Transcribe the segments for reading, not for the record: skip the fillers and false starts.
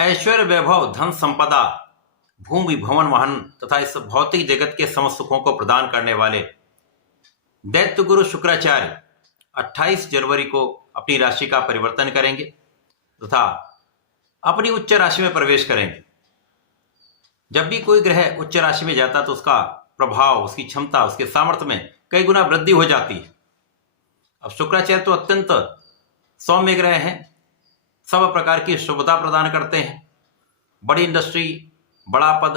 ऐश्वर्य, वैभव, धन संपदा, भूमि, भवन, वाहन तथा इस भौतिक जगत के समस्त सुखों को प्रदान करने वाले दैत्य गुरु शुक्राचार्य 28 जनवरी को अपनी राशि का परिवर्तन करेंगे तथा अपनी उच्च राशि में प्रवेश करेंगे। जब भी कोई ग्रह उच्च राशि में जाता तो उसका प्रभाव, उसकी क्षमता, उसके सामर्थ्य में कई गुना वृद्धि हो जाती है। अब शुक्राचार्य तो अत्यंत सौम्य ग्रह हैं, सब प्रकार की शुभता प्रदान करते हैं। बड़ी इंडस्ट्री, बड़ा पद,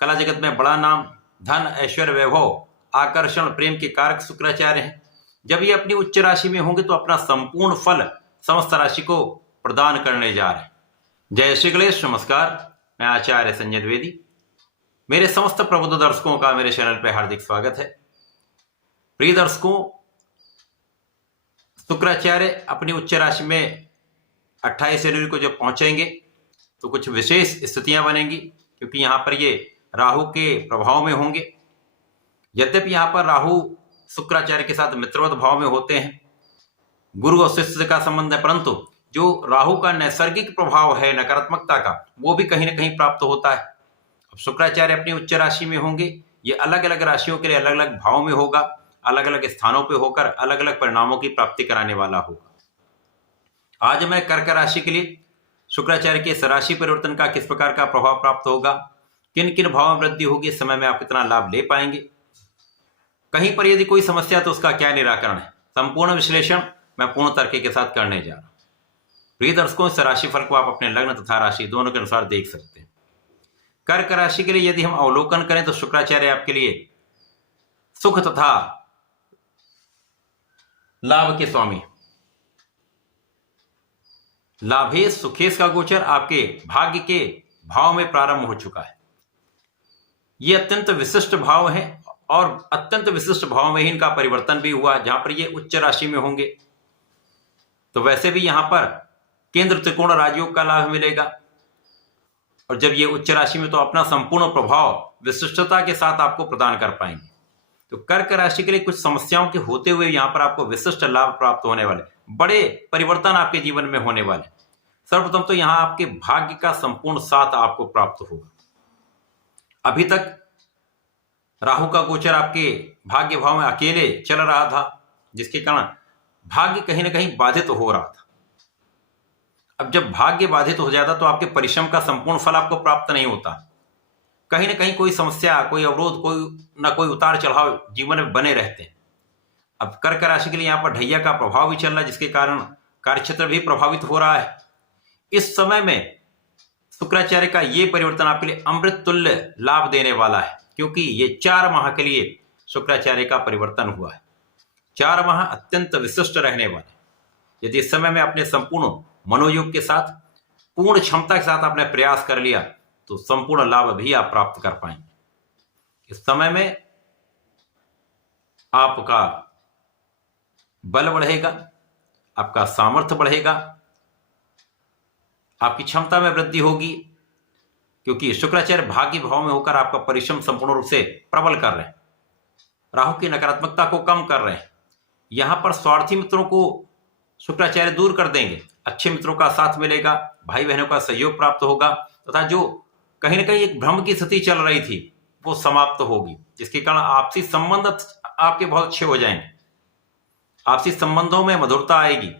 कला जगत में बड़ा नाम, धन, ऐश्वर्य, वैभव, आकर्षण, प्रेम के कारक शुक्राचार्य हैं। जब ये अपनी उच्च राशि में होंगे तो अपना संपूर्ण फल समस्त राशि को प्रदान करने जा रहे हैं। जय श्री गणेश, नमस्कार। मैं आचार्य संजय द्विवेदी। मेरे समस्त प्रबुद्ध दर्शकों का मेरे चैनल पर हार्दिक स्वागत है। प्रिय दर्शकों, शुक्राचार्य अपनी उच्च राशि में 28 जनवरी को जब पहुंचेंगे तो कुछ विशेष स्थितियां बनेंगी, क्योंकि यहां पर ये राहु के प्रभाव में होंगे। यद्यपि यहां पर राहु शुक्राचार्य के साथ मित्रवत भाव में होते हैं, गुरु और शिष्य का संबंध है, परंतु जो राहु का नैसर्गिक प्रभाव है नकारात्मकता का, वो भी कहीं ना कहीं प्राप्त होता है। अब शुक्राचार्य अपनी उच्च राशि में होंगे, ये अलग अलग राशियों के लिए अलग अलग भाव में होगा, अलग अलग स्थानों पे होकर अलग अलग परिणामों की प्राप्ति कराने वाला होगा। आज मैं कर्क राशि के लिए शुक्राचार्य के इस राशि परिवर्तन का किस प्रकार का प्रभाव प्राप्त होगा, किन किन भावों में वृद्धि होगी, इस समय में आप कितना लाभ ले पाएंगे, कहीं पर यदि कोई समस्या तो उसका क्या निराकरण है, संपूर्ण विश्लेषण मैं पूर्ण तर्क के साथ करने जा रहा हूं। प्रिय दर्शकों, इस राशिफल को आप अपने लग्न तथा राशि दोनों के अनुसार देख सकते हैं। कर्क राशि के लिए यदि हम अवलोकन करें तो शुक्राचार्य आपके लिए सुख तथा लाभ के स्वामी, लाभेश सुखेश का गोचर आपके भाग्य के भाव में प्रारंभ हो चुका है। ये अत्यंत विशिष्ट भाव हैं और अत्यंत विशिष्ट भाव में ही इनका परिवर्तन भी हुआ। जहां पर ये उच्च राशि में होंगे तो वैसे भी यहां पर केंद्र त्रिकोण राजयोग का लाभ मिलेगा, और जब ये उच्च राशि में तो अपना संपूर्ण प्रभाव विशिष्टता के साथ आपको प्रदान कर पाएंगे। तो कर्क राशि के लिए कुछ समस्याओं के होते हुए यहां पर आपको विशिष्ट लाभ प्राप्त होने वाले, बड़े परिवर्तन आपके जीवन में होने वाले। सर्वप्रथम तो यहां आपके भाग्य का संपूर्ण साथ आपको प्राप्त होगा। अभी तक राहु का गोचर आपके भाग्य भाव में अकेले चल रहा था, जिसके कारण भाग्य कहीं ना कहीं बाधित हो रहा था। अब जब भाग्य बाधित हो जाता तो आपके परिश्रम का संपूर्ण फल आपको प्राप्त नहीं होता, कहीं ना कहीं कोई समस्या, कोई अवरोध, कोई ना कोई उतार चढ़ाव जीवन में बने रहते हैं। अब कर्क राशि के लिए यहाँ पर ढैया का प्रभाव भी चल रहा है, जिसके कारण कार्यक्षेत्र भी प्रभावित हो रहा है। इस समय में शुक्राचार्य का ये परिवर्तन आपके लिए अमृत तुल्य लाभ देने वाला है, क्योंकि ये 4 माह के लिए शुक्राचार्य का परिवर्तन हुआ है। 4 माह अत्यंत विशिष्ट रहने वाले। यदि इस समय में अपने संपूर्ण मनोयोग के साथ, पूर्ण क्षमता के साथ आपने प्रयास कर लिया तो संपूर्ण लाभ भी आप प्राप्त कर पाएंगे। इस समय में आपका बल बढ़ेगा, आपका सामर्थ्य बढ़ेगा, आपकी क्षमता में वृद्धि होगी, क्योंकि शुक्राचार्य भाग्य भाव में होकर आपका परिश्रम संपूर्ण रूप से प्रबल कर रहे हैं, राहु की नकारात्मकता को कम कर रहे हैं। यहां पर स्वार्थी मित्रों को शुक्राचार्य दूर कर देंगे, अच्छे मित्रों का साथ मिलेगा, भाई बहनों का सहयोग प्राप्त होगा, तथा जो कहीं ना कहीं एक भ्रम की स्थिति चल रही थी वो समाप्त होगी, जिसके कारण आपसी संबंध आपके बहुत अच्छे हो जाएंगे, आपसी संबंधों में मधुरता आएगी।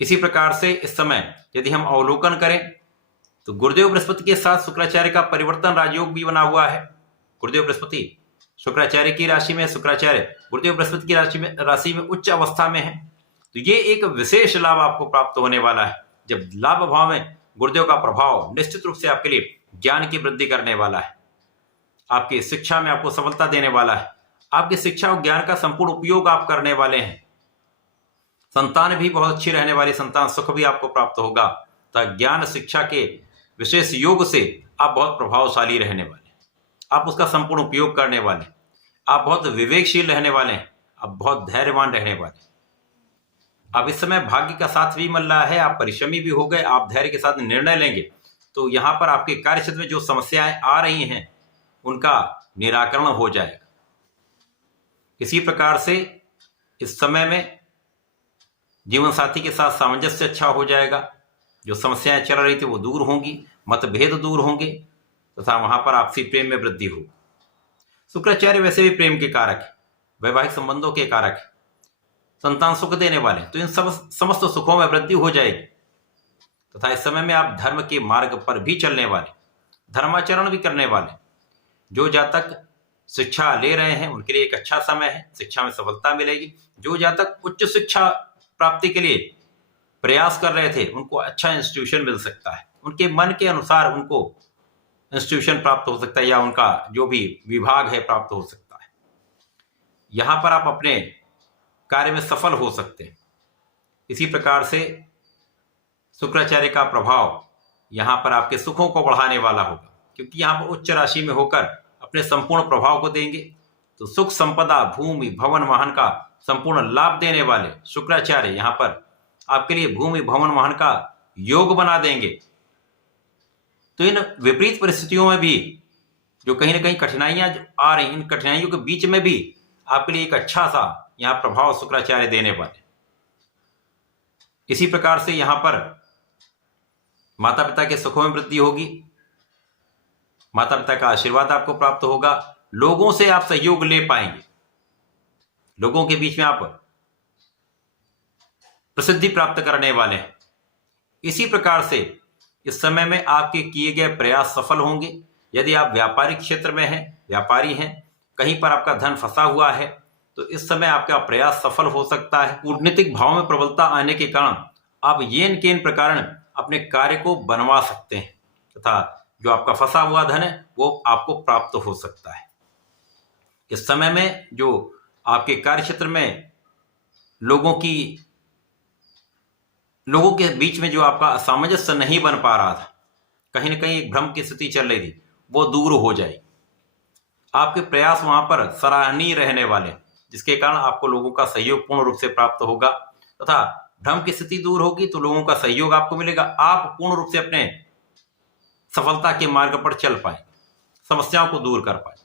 इसी प्रकार से इस समय यदि हम अवलोकन करें तो गुरुदेव बृहस्पति के साथ शुक्राचार्य का परिवर्तन राजयोग भी बना हुआ है। गुरुदेव बृहस्पति शुक्राचार्य की राशि में, शुक्राचार्य गुरुदेव बृहस्पति की राशि में उच्च अवस्था में है, तो ये एक विशेष लाभ आपको प्राप्त होने वाला है। जब लाभ भाव में गुरुदेव का प्रभाव निश्चित रूप से आपके लिए ज्ञान की वृद्धि करने वाला है, आपकी शिक्षा में आपको सफलता देने वाला है, आपकी शिक्षा और ज्ञान का संपूर्ण उपयोग आप करने वाले हैं। संतान भी बहुत अच्छी रहने वाली, संतान सुख भी आपको प्राप्त होगा, तो ज्ञान शिक्षा के विशेष योग से आप बहुत प्रभावशाली रहने वाले, आप उसका संपूर्ण उपयोग करने वाले, आप बहुत विवेकशील रहने वाले हैं, आप बहुत धैर्यवान रहने वाले। अब इस समय भाग्य का साथ भी मिल रहा है, आप परिश्रमी भी हो गए, आप धैर्य के साथ निर्णय लेंगे तो यहां पर आपके कार्य क्षेत्र में जो समस्याएं आ रही हैं उनका निराकरण हो जाएगा। इसी प्रकार से इस समय में जीवन साथी के साथ सामंजस्य अच्छा हो जाएगा, जो समस्याएं चल रही थी वो दूर होंगी, मतभेद दूर होंगे तथा वहां पर आपसी प्रेम में वृद्धि होगी। शुक्राचार्य वैसे भी प्रेम के कारक है, वैवाहिक संबंधों के कारक है, संतान सुख देने वाले, तो इन समस्त सुखों में वृद्धि हो जाएगी तथा इस समय में आप धर्म के मार्ग पर भी चलने वाले, धर्माचरण भी करने वाले। जो जातक शिक्षा ले रहे हैं उनके लिए एक अच्छा समय है, शिक्षा में सफलता मिलेगी। जो जातक उच्च शिक्षा प्राप्ति के लिए प्रयास कर रहे थे उनको अच्छा इंस्टीट्यूशन मिल सकता है, उनके मन के अनुसार उनको इंस्टीट्यूशन प्राप्त हो सकता है या उनका जो भी विभाग है प्राप्त हो सकता है। यहां पर आप अपने कार्य में सफल हो सकते हैं। इसी प्रकार से शुक्राचार्य का प्रभाव यहां पर आपके सुखों को बढ़ाने वाला होगा, क्योंकि यहां पर उच्च राशि में होकर अपने संपूर्ण प्रभाव को देंगे। तो सुख संपदा भूमि भवन वाहन का संपूर्ण लाभ देने वाले शुक्राचार्य यहां पर आपके लिए भूमि भवन वाहन का योग बना देंगे। तो इन विपरीत परिस्थितियों में भी जो कहीं ना कहीं कठिनाइयां आ रही, इन कठिनाइयों के बीच में भी आपके लिए एक अच्छा सा यहां प्रभाव शुक्राचार्य देने वाले। इसी प्रकार से यहां पर माता पिता के सुखों में वृद्धि होगी, माता पिता का आशीर्वाद आपको प्राप्त होगा, लोगों से आप सहयोग ले पाएंगे, लोगों के बीच में आप प्रसिद्धि प्राप्त करने वाले हैं। इसी प्रकार से इस समय में आपके किए गए प्रयास सफल होंगे। यदि आप व्यापारिक क्षेत्र में हैं, व्यापारी हैं, कहीं पर आपका धन फंसा हुआ है तो इस समय आपका प्रयास सफल हो सकता है। कूटनीतिक भाव में प्रबलता आने के कारण आप येन केन प्रकार अपने कार्य को बनवा सकते हैं तथा जो आपका फंसा हुआ धन है वो आपको प्राप्त हो सकता है। इस समय में जो आपके कार्य क्षेत्र में लोगों के बीच में जो आपका सामंजस्य नहीं बन पा रहा था, कहीं ना कहीं एक भ्रम की स्थिति चल रही थी, वो दूर हो जाएगी। आपके प्रयास वहां पर सराहनीय रहने वाले, जिसके कारण आपको लोगों का सहयोग पूर्ण रूप से प्राप्त होगा तथा भ्रम की स्थिति दूर होगी तो लोगों का सहयोग आपको मिलेगा। आप पूर्ण रूप से अपने सफलता के मार्ग पर चल पाए, समस्याओं को दूर कर पाए।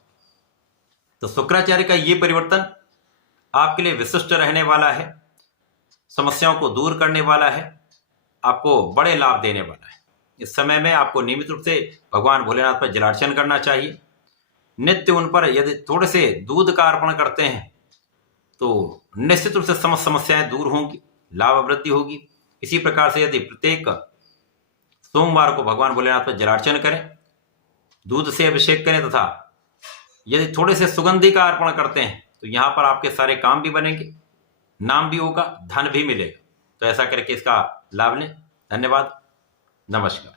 तो शुक्राचार्य का ये परिवर्तन आपके लिए विशिष्ट रहने वाला है, समस्याओं को दूर करने वाला है, आपको बड़े लाभ देने वाला है। इस समय में आपको नियमित रूप से भगवान भोलेनाथ पर जलार्चन करना चाहिए। नित्य उन पर यदि थोड़े से दूध का अर्पण करते हैं तो निश्चित रूप से समस्त समस्याएं दूर होंगी, लाभ वृद्धि होगी। इसी प्रकार से यदि प्रत्येक सोमवार को भगवान भोलेनाथ पर जलार्चन करें, दूध से अभिषेक करें तथा यदि थोड़े से सुगंधी का अर्पण करते हैं तो यहां पर आपके सारे काम भी बनेंगे, नाम भी होगा, धन भी मिलेगा। तो ऐसा करके इसका लाभ लें। धन्यवाद, नमस्कार।